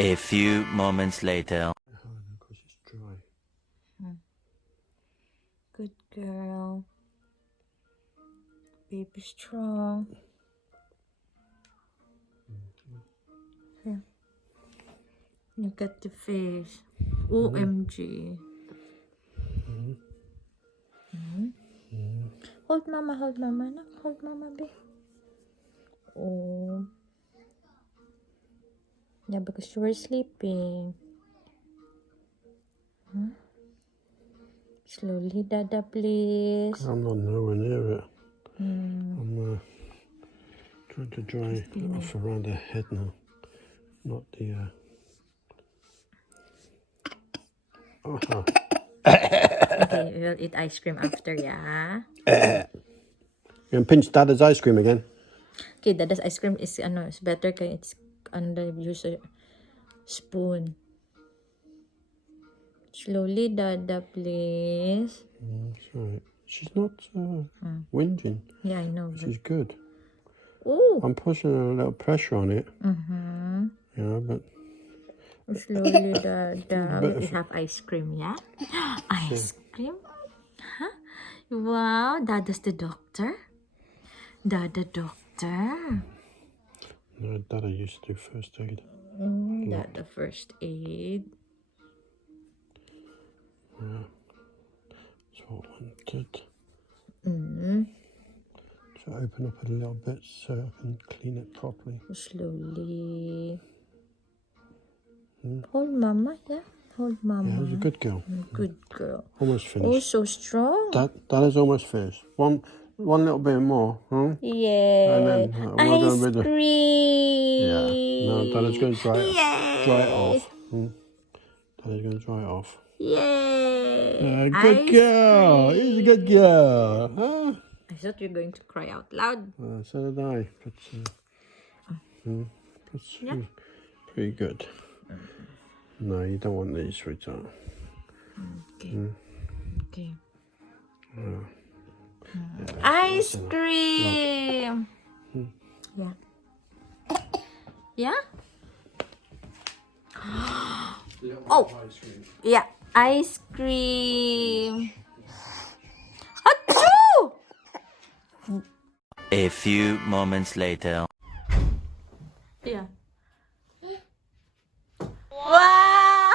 A few moments later. Because it's dry. Good girl. Baby strong. Here. Look at the face. OMG. Hold mama, no? Hold mama, babe. Oh. Yeah, because you were sleeping. Slowly, Dada, please. I'm not nowhere near it. I'm trying to dry off around her head now. Not the... Okay, we'll eat ice cream after, yeah? You can pinch Dada's ice cream again. Okay, Dada's ice cream is, is better kaya it's under use a spoon. Slowly, Dada, please. That's right. She's not whinging. Yeah, I know. She's good. Oh! I'm pushing a little pressure on it. Yeah, but... Slowly, Dada. We have ice cream, yeah? Ice cream? Huh? Wow, Dada's the doctor? Dada doctor? No, Dada used to do first aid. Dada first aid. Yeah. That's what I wanted. So open up a little bit so I can clean it properly. Slowly. Hold mama, yeah? Hold mama. Yeah, that's a good girl. Good girl. Almost Oh, finished. so strong. Dada's almost finished. One little bit more, huh? Yay. And then Ice cream. Yeah. No, Dada's going to dry it off. Dada's going to dry it off. Yay. Good girl. He's a good girl. Huh? I thought you were going to cry out loud. So did I. But, pretty good. No, you don't want these, sweetheart. Okay. Okay. Ice cream. Yeah. Yeah? Oh. Yeah. Ice cream. Achoo! A few moments later. Yeah. Wow!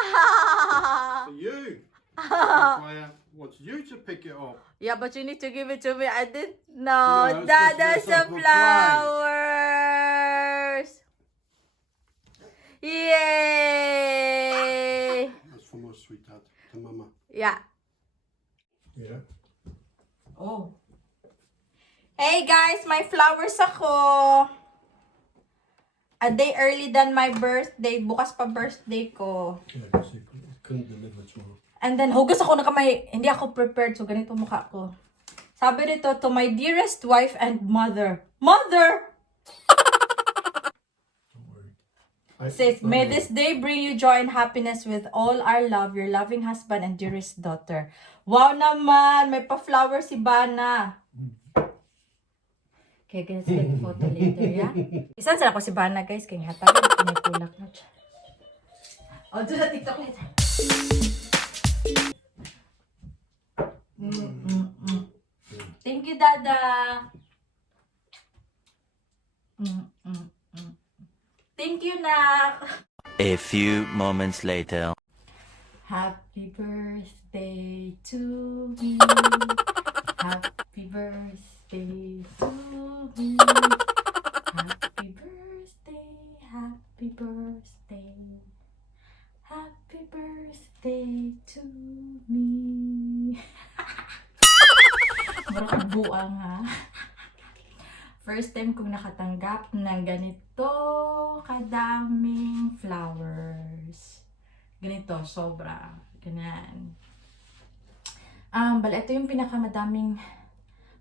For you. I want you to pick it up. Yeah, but you need to give it to me. I didn't know. No, it's Dada's just a the flowers. Yay! That's for my sweetheart, to Mama. Yeah. Yeah. Oh. Hey guys, my flowers ako. A day early than my birthday. Bukas pa birthday ko. Yeah, because you couldn't deliver tomorrow. And then, hugas ako na kamay. Hindi ako prepared. So, ganito mukha ko. Sabi nito, to my dearest wife and mother. Mother! Don't worry. Says, may this day bring you joy and happiness with all our love, your loving husband and dearest daughter. Wow naman! May pa-flower si Bana. Okay, guys, get the photo later, yeah? Isan sila ko si Bana, guys. Kaya nga tayo, may kulak na siya. O, doon sa TikTok later. Thank you, Dada. Thank you, Nak. A few moments later. Happy birthday to me. Happy birthday to me. Happy birthday, happy birthday. Happy birthday to me. Marang buang ha. First time kong nakatanggap ng ganito kadaming flowers. Ganito, sobra. Ganyan. Bali, ito yung pinakamadaming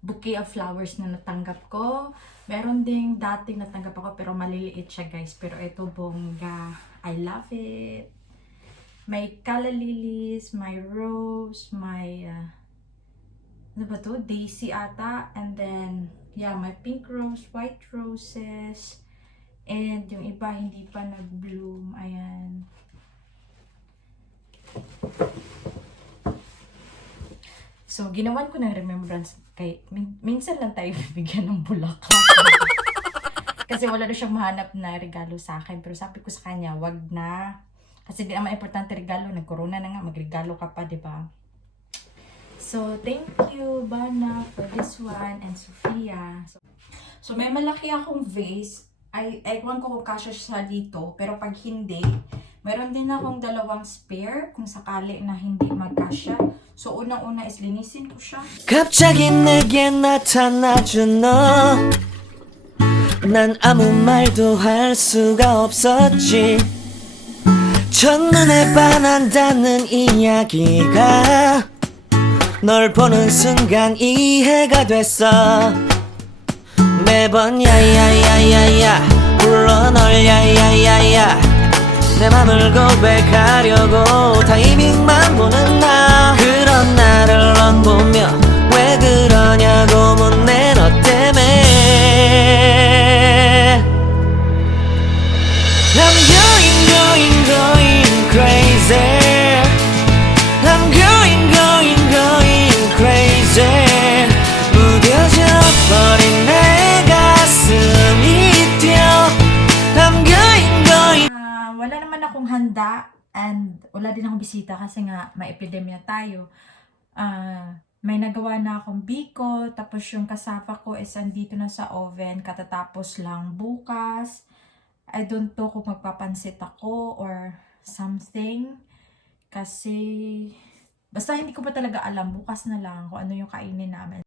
bouquet of flowers na natanggap ko. Meron ding dating natanggap ako pero maliliit siya, guys. Pero ito, bongga. I love it. May calla lilies, may rose, may ano ba to? Daisy ata. And then, yeah, may pink rose, white roses, And yung iba hindi pa nag-bloom. Ayan. So, ginawan ko ng remembrance kay minsan lang tayo bibigyan ng bulaklak. Kasi wala na siyang mahanap na regalo sa akin. Pero sabi ko sa kanya, wag na. Kasi di naman importante regalo. Nag-corona na nga, magregalo ka pa, di ba? So, thank you, Bana, for this one. And Sofia. So may malaki akong vase. Ewan ko kung kasya siya dito. Pero pag hindi, meron din akong dalawang spare kung sakali na hindi magkasya. So unang-una is linisin ko siya. 갑자기 내게 나타나준 너 난 아무 말도 할 수가 없었지 첫눈에 반한다는 이야기가 널 보는 순간 이해가 됐어 매번 야야야야야 불러 널 야야야야 내 맘을 고백하려고 타이밍만 보는 나 그런 나를 넌 보며 왜 그러냐고 묻네 너 때문에 I'm going crazy I'm going crazy 무뎌져 버린 내 가슴이 뛰어 I'm going Wala naman akong handa and wala din akong bisita kasi nga may epidemya tayo. May nagawa na akong biko, tapos yung kasapa ko is andito na sa oven, katatapos lang bukas. I don't know kung magpapansit ako or something. Kasi, basta hindi ko pa talaga alam, bukas na lang kung ano yung kainin namin.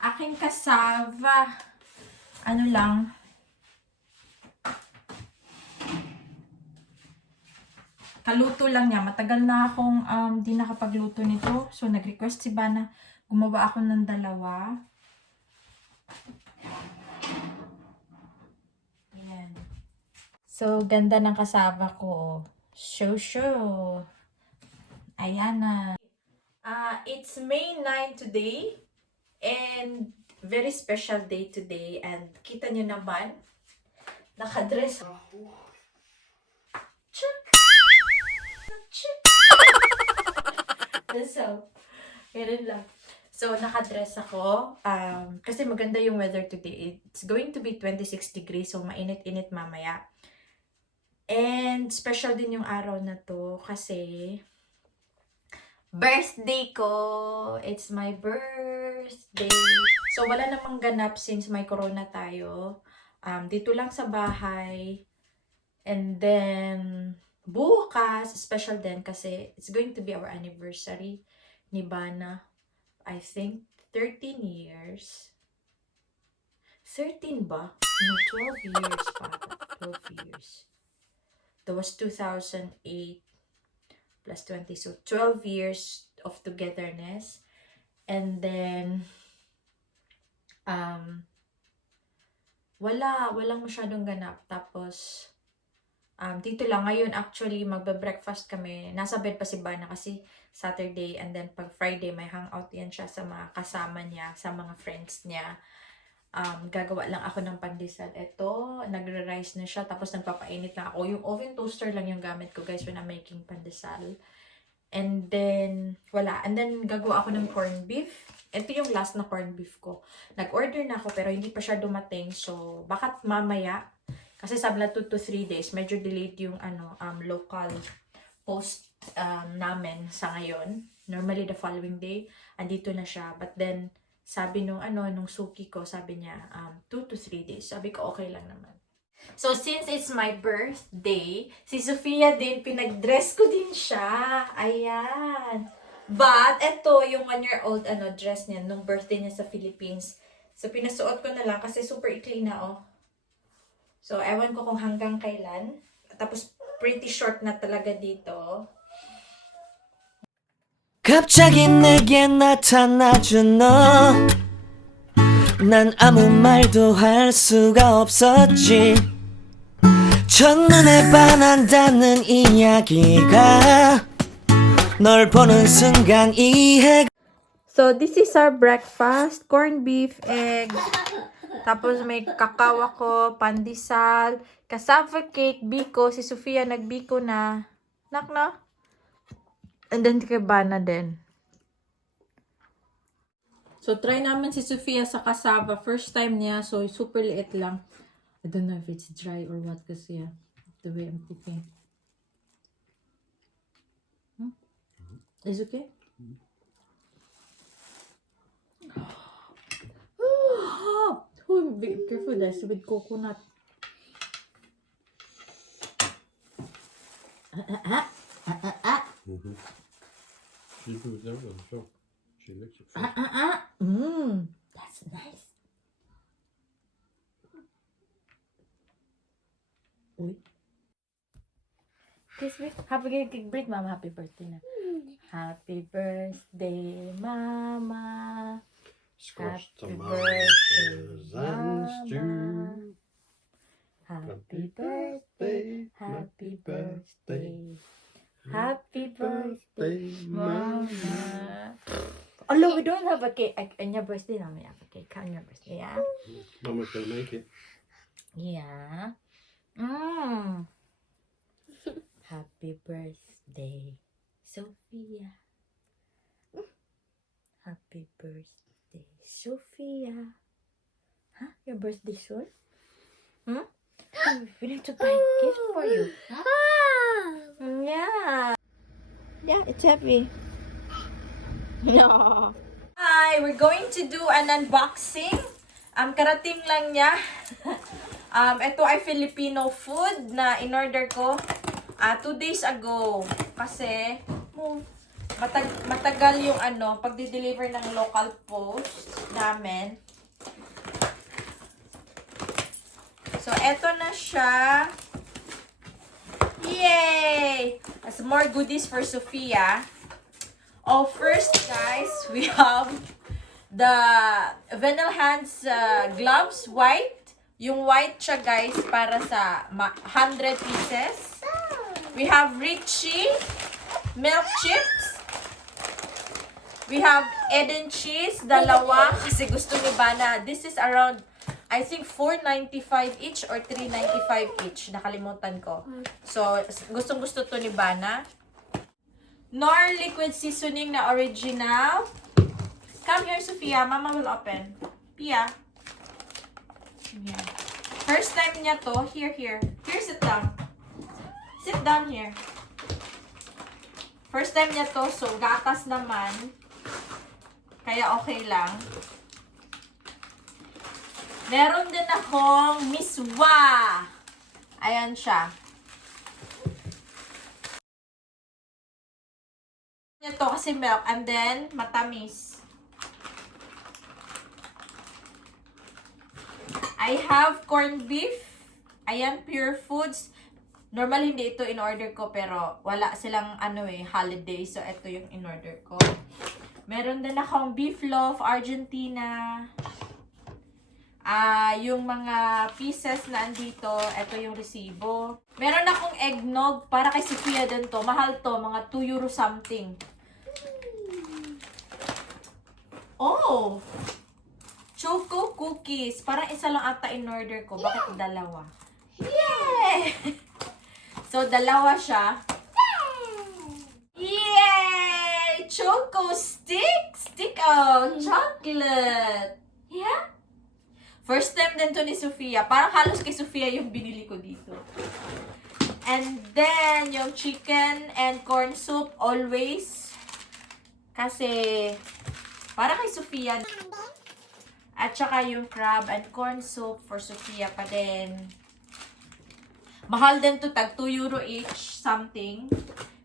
Aking kasava, ano lang, kaluto lang niya. Matagal na akong di nakapagluto nito. So, nag-request si Bana, gumawa ako ng dalawa. Ayan. So, ganda ng kasava ko. Show. Ayan na. It's May 9 today. And very special day today. And kita nyo naman, nakadress ako. Check! So, meron lang. So, nakadress ako. Kasi maganda yung weather today. It's going to be 26 degrees. So, mainit-init mamaya. And special din yung araw na to. Kasi birthday ko. It's my birthday. So, wala namang ganap since may corona tayo. Dito lang sa bahay. And then, bukas, special din kasi it's going to be our anniversary ni Bana. I think 13 years. 13 ba? No, 12 years pa. 12 years. That was 2008 plus 20. So, 12 years of togetherness. And then, walang masyadong ganap. Tapos, dito lang ngayon actually magbe-breakfast kami. Nasa bed pa si Bana kasi Saturday, and then pag Friday may hangout yan siya sa mga kasama niya, sa mga friends niya. Gagawa lang ako ng pandesal. Ito, nagre-rice na siya, tapos nagpapainit na ako. Yung oven toaster lang yung gamit ko guys when I'm making pandesal. And then, wala. And then, gagawa ako ng corned beef. Ito yung last na corned beef ko. Nag-order na ako pero hindi pa siya dumating. So, baka mamaya. Kasi sabi na 2 to 3 days. Medyo delayed yung local post namin sa ngayon. Normally, the following day, andito na siya. But then, sabi nung suki ko, sabi niya, 2 to 3 days. Sabi ko, okay lang naman. So, since it's my birthday, si Sofia din, pinag-dress ko din siya. Ayan. But, eto, yung 1-year-old dress niya, nung birthday niya sa Philippines. So, pinasuot ko na lang kasi super ikli na, oh. So, ewan ko kung hanggang kailan. Tapos, pretty short na talaga dito. 갑자기 내게 나타나준 너 난 아무 말도 할 수가 없었지 첫눈에 반한다는 이야기가 널 보는 순간 이해 So, this is our breakfast. Corned beef, egg. Tapos may kakao ako, pandesal, cassava cake, biko. Si Sofia nagbiko na. Nak na. And then kay Bana din. So, try namin si Sofia sa cassava. First time niya. So, super liit lang. I don't know if it's dry or what kasi the way I'm cooking. Is it okay? Oh, be careful guys with coconut. She moves everything, so she licks it. That's nice. Uy. Kiss me. Happy birthday, Mama. Happy birthday na. Happy birthday, Mama. Squash Happy tomatoes birthday, and Mama. stew. Happy birthday, happy birthday. Happy birthday, Mama. Although we don't have a cake on your birthday, now we have a cake on your birthday, yeah? Mama's gonna make it. Yeah. Happy birthday, Sophia. Happy birthday, Sophia. Huh? Your birthday soon? Hmm? We need to buy a gift for you. Huh? Yeah. Yeah, it's heavy. No. Hi, we're going to do an unboxing. Karating lang niya. Ito ay Filipino food na in-order ko 2 days ago. Kasi matagal yung pagdi-deliver ng local post namin. So, eto na siya. Yay! As more goodies for Sofia. Oh, first guys, we have the Vinyl Hands gloves, white. Yung white siya guys, para sa 100 pieces. We have Richie milk chips. We have Eden cheese, dalawa. Kasi gusto ni Bana. This is around, I think, $4.95 each or $3.95 each. Nakalimutan ko. So, gustong-gusto to ni Bana. Nor liquid seasoning na original. Come here, Sofia. Mama will open. Pia. Yeah. First time niya to. Here. Here, sit down. Sit down here. First time niya to. So, gatas naman. Kaya okay lang. Meron din akong miswa. Ayan siya. Ito kasi milk and then matamis. I have corned beef. Ayan, Pure Foods. Normally hindi ito in-order ko pero wala silang holiday. So ito yung in-order ko. Meron din akong beef loaf, Argentina. Yung mga pieces na andito, ito yung resibo. Meron akong eggnog para kay Sofia din to. Mahal to, mga €2 something. Oh! Choco cookies. Parang isa lang ata in-order ko. Bakit dalawa? Yay! So, dalawa siya. Yay! Choco stick! Stick out! Chocolate! Yeah? First time din to ni Sofia. Parang halos kay Sofia yung binili ko dito. And then, yung chicken and corn soup, always. Kasi, parang kay Sofia. At saka yung crab and corn soup for Sofia pa din. Mahal din to, tag €2 each, something.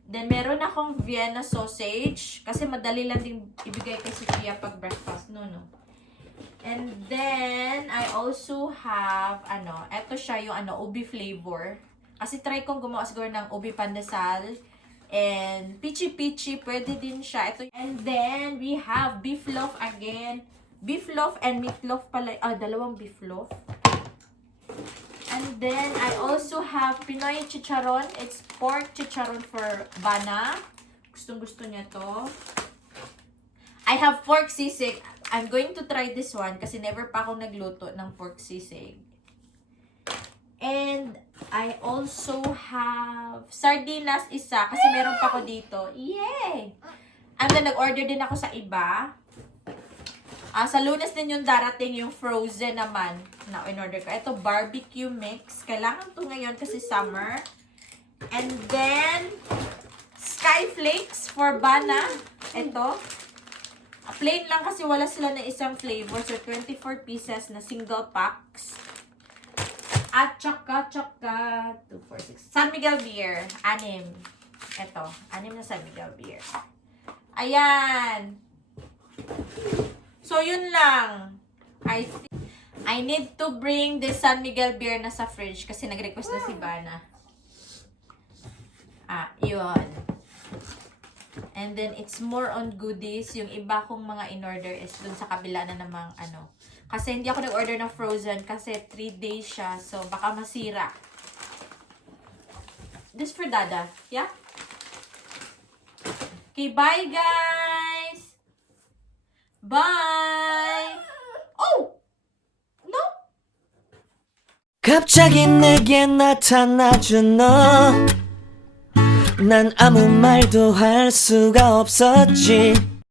Then, meron akong Vienna sausage. Kasi madali lang din ibigay kay Sofia pag breakfast. No. And then, I also have, eto siya yung, ubi flavor. Kasi try kong gumawa siguro ng ubi pandesal. And, pichi-pichi, pwede din siya. Ito. And then, we have beef loaf again. Beef loaf and meatloaf pala. Dalawang beef loaf. And then, I also have Pinoy chicharon. It's pork chicharon for Bana. Gustong-gusto niya to. I have pork sisig. I'm going to try this one kasi never pa ako nagluto ng pork sisig. And I also have sardinas isa kasi meron pa ako dito. Yay! And then nag-order din ako sa iba. Sa Lunes din yung darating yung frozen naman na in-order ko. Ito barbecue mix. Kailangan to ngayon kasi summer. And then sky flakes for Bana. Ito. Plain lang kasi wala sila na isang flavor. So, 24 pieces na single packs. At tsaka, 2, 4, 6. San Miguel beer. 6. Ito. 6 na San Miguel beer. Ayan. So, yun lang. I need to bring this San Miguel beer na sa fridge kasi nag-request na si Bana. Yun. And then, it's more on goodies. Yung iba kong mga in-order is dun sa kabila na namang ano. Kasi hindi ako nag-order ng frozen kasi 3 days siya. So, baka masira. This for Dada. Yeah? Okay, bye guys! Bye! Oh! No? 갑자기 내게 나타나준 너 난 아무 말도 할 수가 없었지